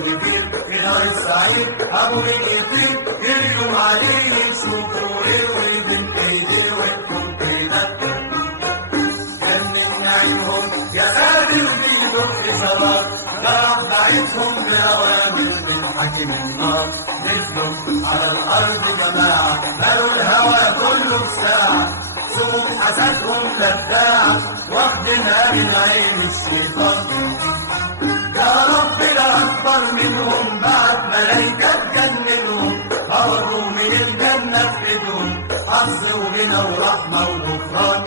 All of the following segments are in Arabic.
كبير في نار السعيد ابو اليتيم يرجم عليه يشوفوا ايه ويدن ايديه ويكون كده كان من عينهم يا قادر بيدق صلاة راح بعيدهم بأوامر من حكيم النار نزلوا على الأرض جماعة مالوا الهوى كله بساعة سموم حسدهم خداعة واخدينها من عين الشيطان يا رب لا أكبر منهم بعد ملايكة تجننهم هربوا من الجنة في ايدهم حظ وغنى ورحمة وغفران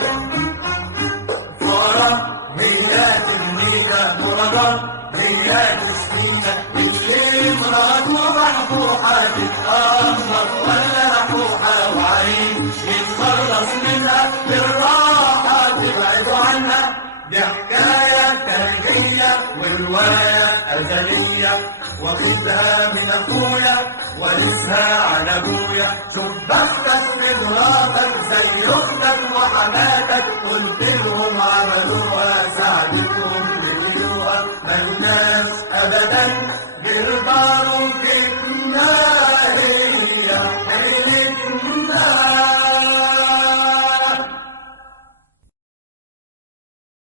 فرح ميلاد الميلة درجات ميلاد سنينة الليل مرات ومحبوحة تتأمر ولا رحوحة وعين يتخلص منها بالراحة تبعدوا عنها دي حكاية تاريخية ورواية أزلية واخدها من أخويا ورثها على أبويا شوف بختك في ضرابك